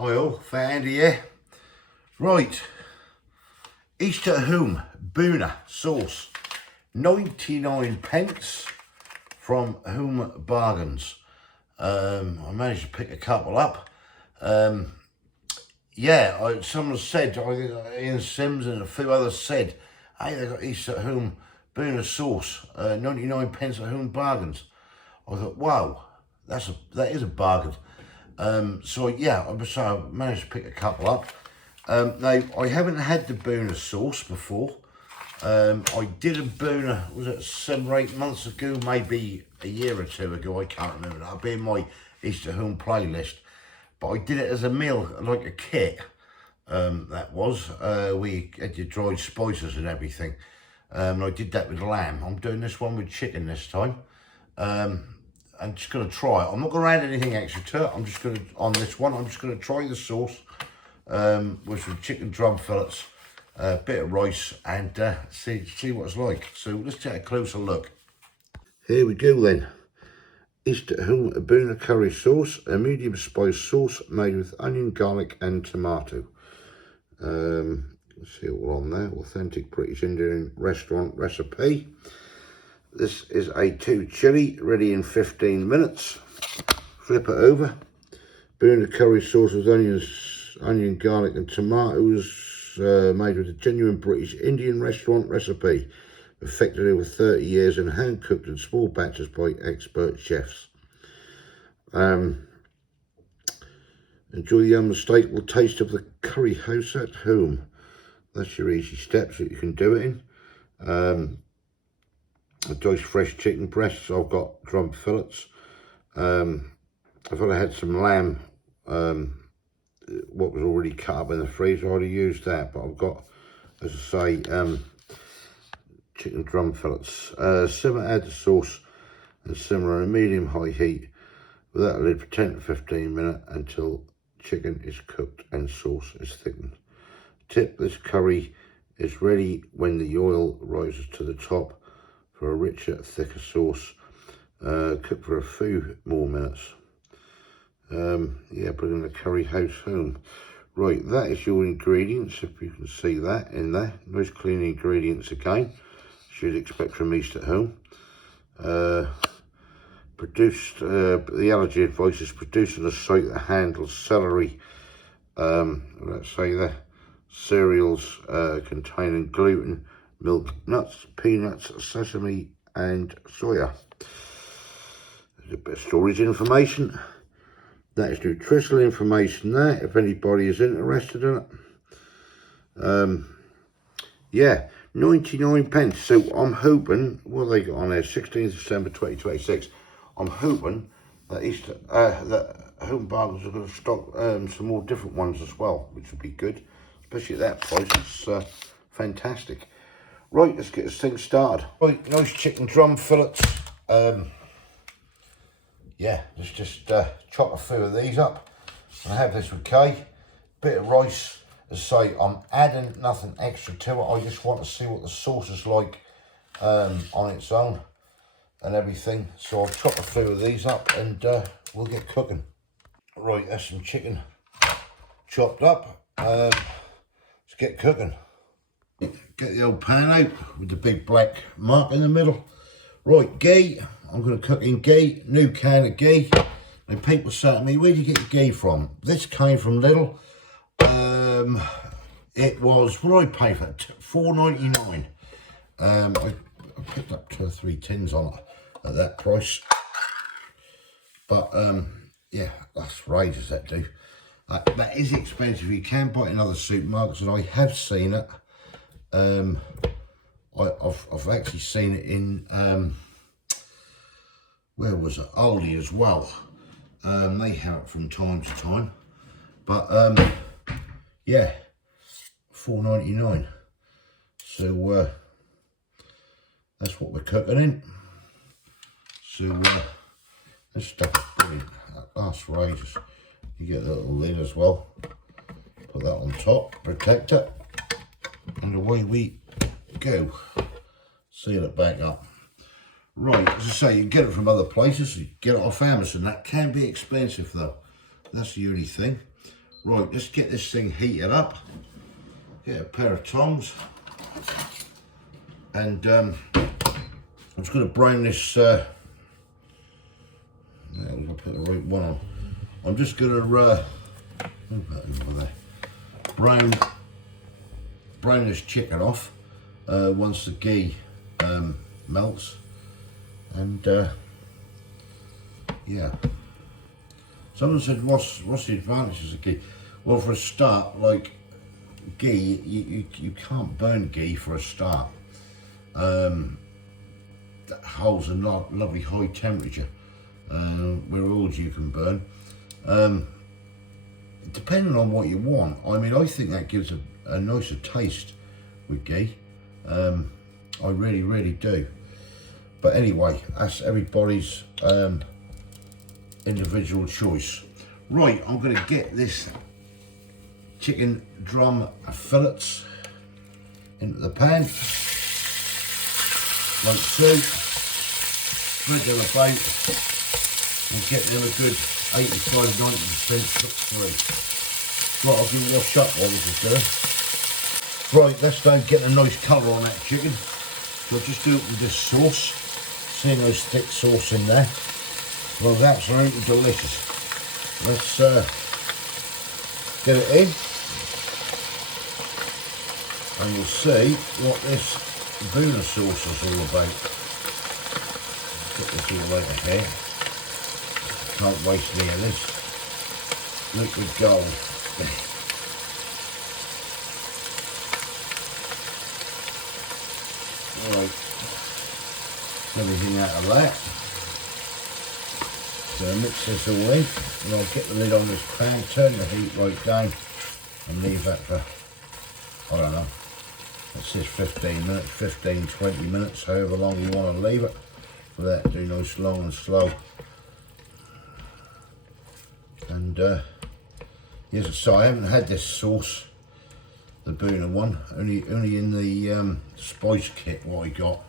Hi all, Fat Andy here. Right, Easter at Home Bhuna Sauce, 99 pence from Home Bargains. I managed to pick a couple up. Someone said, I think Ian Sims and a few others said, hey, they got Easter at Home Bhuna Sauce, 99 pence at Home Bargains. I thought, wow, that is a bargain. I managed to pick a couple up. Now, I haven't had the Bhuna sauce before. I did a Bhuna, was it 7 or 8 months ago, maybe a year or two ago, I can't remember. That'll be in my Easter Home playlist. But I did it as a meal, like a kit, that was. We had your dried spices and everything. I did that with lamb. I'm doing this one with chicken this time. I'm just going to try it. I'm not going to add anything extra to it. I'm just going to, on this one, I'm just going to try the sauce with some chicken drum fillets, a bit of rice, and see what it's like. So let's take a closer look. Here we go then. Easter at Home Bhuna curry sauce, a medium spice sauce made with onion, garlic, and tomato. Let's see what on there. Authentic British Indian restaurant recipe. This is a 2 chili, ready in 15 minutes. Flip it over. Bhuna curry sauce with onion, garlic and tomatoes, made with a genuine British Indian restaurant recipe. Perfected over 30 years and hand cooked in small batches by expert chefs. Enjoy the unmistakable taste of the curry house at home. That's your easy steps that you can do it in. A diced fresh chicken breasts. I've got drum fillets. I thought I had some lamb, what was already cut up in the freezer. I already used that, but I've got, as I say, chicken drum fillets. Add the sauce and simmer on a medium-high heat without a lid for 10 to 15 minutes until chicken is cooked and sauce is thickened. Tip: this curry is ready when the oil rises to the top. For a richer, thicker sauce, cook for a few more minutes. Bringing the curry house home. Right, that is your ingredients, if you can see that in there. Nice clean ingredients again, should expect from Easter at Home. The allergy advice is produced on a site that handles celery, let's say the cereals containing gluten, milk, nuts, peanuts, sesame and soya. There's a bit of storage information. That is nutritional information there, if anybody is interested in it. 99 pence. So I'm hoping, what have they got on there? 16th December 2026. I'm hoping that that Home Bargains are going to stock some more different ones as well, which would be good, especially at that price. It's fantastic. Right, let's get this thing started. Right, nice chicken drum fillets. Let's just chop a few of these up. I have this with Kay. Bit of rice. As I say, I'm adding nothing extra to it. I just want to see what the sauce is like on its own and everything. So I'll chop a few of these up and we'll get cooking. Right, that's some chicken chopped up. Let's get cooking. Get the old pan out with the big black mark in the middle. Right, ghee. I'm going to cook in ghee. New can of ghee. Now people say to me, where do you get your ghee from? This came from Lidl. It was, what did I pay for it? $4.99. I picked up 2 or 3 tins on it at that price. But that's outrageous, that do. That is expensive. You can buy it in other supermarkets, and I have seen it. I've actually seen it in where was it? Aldi as well. They have it from time to time, but $4.99. So that's what we're cooking in. So this stuff is brilliant. That's outrageous. You get the little lid as well. Put that on top, protect it, and away we go. Seal it back up. Right, as I say, you can get it from other places. You get it off Amazon. That can be expensive though. That's the only thing. Right, let's get this thing heated up. Get a pair of tongs. And I'm just going to brown this, I'm going to put the right one on. I'm just going to move that over there. Brown this chicken off once the ghee melts. And yeah. Someone said, what's the advantages of ghee? Well, for a start, like ghee, you can't burn ghee for a start. That holds a lovely high temperature, where oils you can burn. Depending on what you want, I mean, I think that gives a nicer taste with ghee. I really do. But anyway, that's everybody's individual choice. Right, I'm going to get this chicken drum fillets into the pan. Like so. Spread them about and get them a good 85–90% cooked through. Right, I'll give it a wash up while this is doing. Right, let's now get a nice colour on that chicken. So I'll just do it with this sauce. See a nice thick sauce in there. Well, it's absolutely delicious. Let's get it in. And you'll see what this Bhuna sauce is all about. Get this all over here. Can't waste any of this. Liquid gold. Alright. Everything out of that. So mix this all in. And I'll get the lid on this pan, turn the heat right down and leave that for, I don't know, it says 15 minutes, 15–20 minutes, however long you want to leave it. For that to do nice long and slow. And yes, so I haven't had this sauce, the Bhuna one, only in the spice kit what I got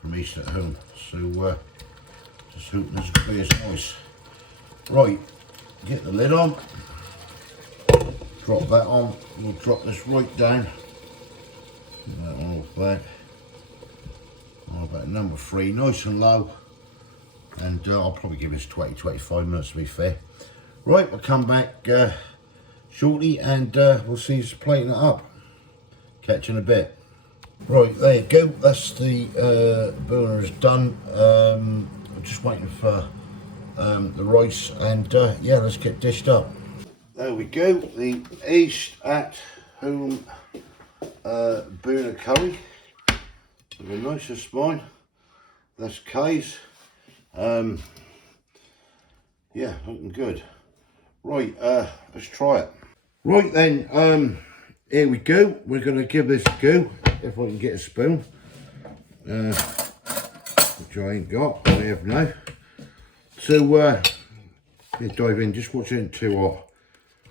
from East at Home. So just hoping this will be as nice. Right, get the lid on, drop that on, we'll drop this right down. Get that one off there. Oh, about number 3, nice and low. And I'll probably give this 20–25 minutes to be fair. Right, we'll come back shortly and we'll see us plating it up. Catch you in a bit. Right, there you go. That's the Bhuna is done. I'm just waiting for the rice and yeah, let's get dished up. There we go. The East at Home Bhuna curry. The nicest mine. That's Kay's. Yeah, looking good. Right, let's try it. Right then, here we go. We're going to give this a go, if I can get a spoon. Which I ain't got, I have now. So, let's dive in. Just watch it into our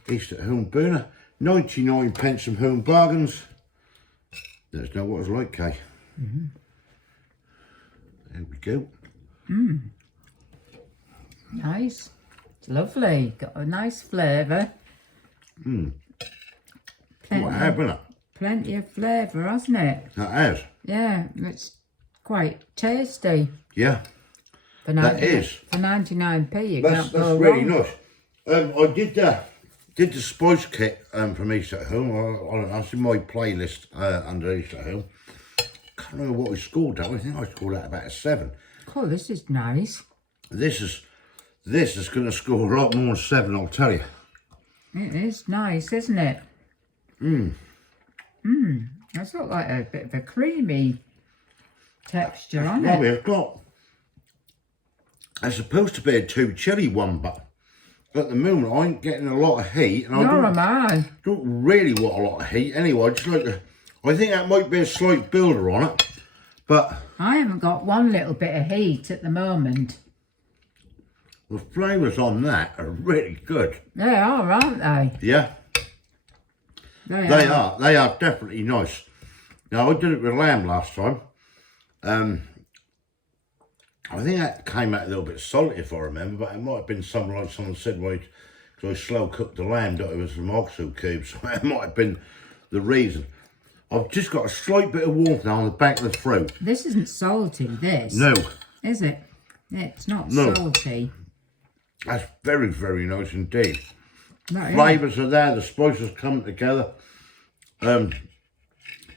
East at Home Bhuna. 99p from Home Bargains. That's not what it's like, Kay. There we go. Nice. It's lovely. Got a nice flavour. Plenty of flavour, hasn't it? That has. Yeah, it's quite tasty. Yeah. For that is. For 99p, you that's can't go really wrong. Nice. I did the spice kit from East at Home. I don't know, it's in my playlist under East at Home. Can't remember what we scored that. I think I scored that about a 7. Oh, this is nice. This is going to score a lot more than 7, I'll tell you. It is nice, isn't it? That's got like a bit of a creamy texture on it. It's got. It's supposed to be a too chilly one, but at the moment I ain't getting a lot of heat, and I don't really want a lot of heat anyway. Just like I think that might be a slight builder on it, but I haven't got one little bit of heat at the moment. The flavours on that are really good. They are, aren't they? Yeah. They are. They are definitely nice. Now, I did it with lamb last time. I think that came out a little bit salty, if I remember, but it might have been something like someone said, well, So I slow cooked the lamb, that it was some oxo cubes. So that might have been the reason. I've just got a slight bit of warmth now on the back of the throat. This isn't salty, this. No. Is it? It's not No. salty. That's very, very nice indeed. That is. Flavours are there, the spices come together.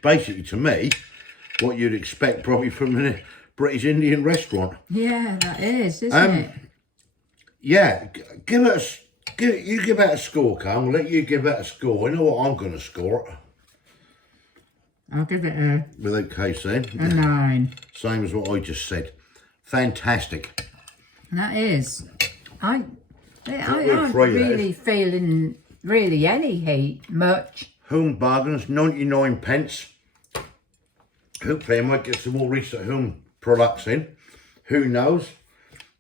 Basically, to me, what you'd expect probably from a British Indian restaurant. Yeah, that is, isn't it? Yeah, give it a score, Carl. I'll let you give it a score. I know what I'm going to score it. I'll give it a Without case then. 9. Same as what I just said. Fantastic. That is. I we'll aren't try that. really feeling really any heat much. Home Bargains, 99 pence. Hopefully I might get some more recent home products in. Who knows?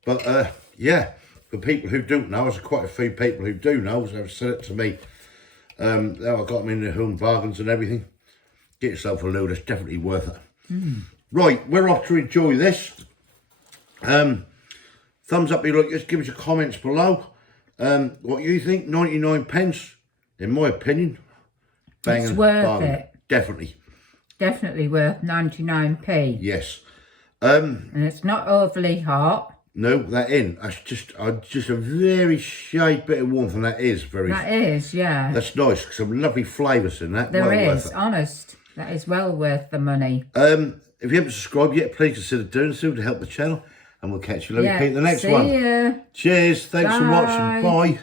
But yeah, for people who don't know, there's quite a few people who do know, so they've said it to me. Now I've got them in the Home Bargains and everything. Get yourself a load, it's definitely worth it. Right, we're off to enjoy this. Thumbs up if you like this, give us your comments below. What you think, 99 pence, in my opinion. It's worth bargain. it. Definitely. Definitely worth 99p. Yes. And it's not overly hot. No, that in. That's just a very slight bit of warmth, and that is very. That is, yeah. That's nice. Some lovely flavours in that. There well is, worth it. honest. That is well worth the money. If you haven't subscribed yet, please consider doing so to help the channel, and we'll catch you later. Yeah, In the next see one. ya. Cheers. Thanks for watching. Bye. Bye.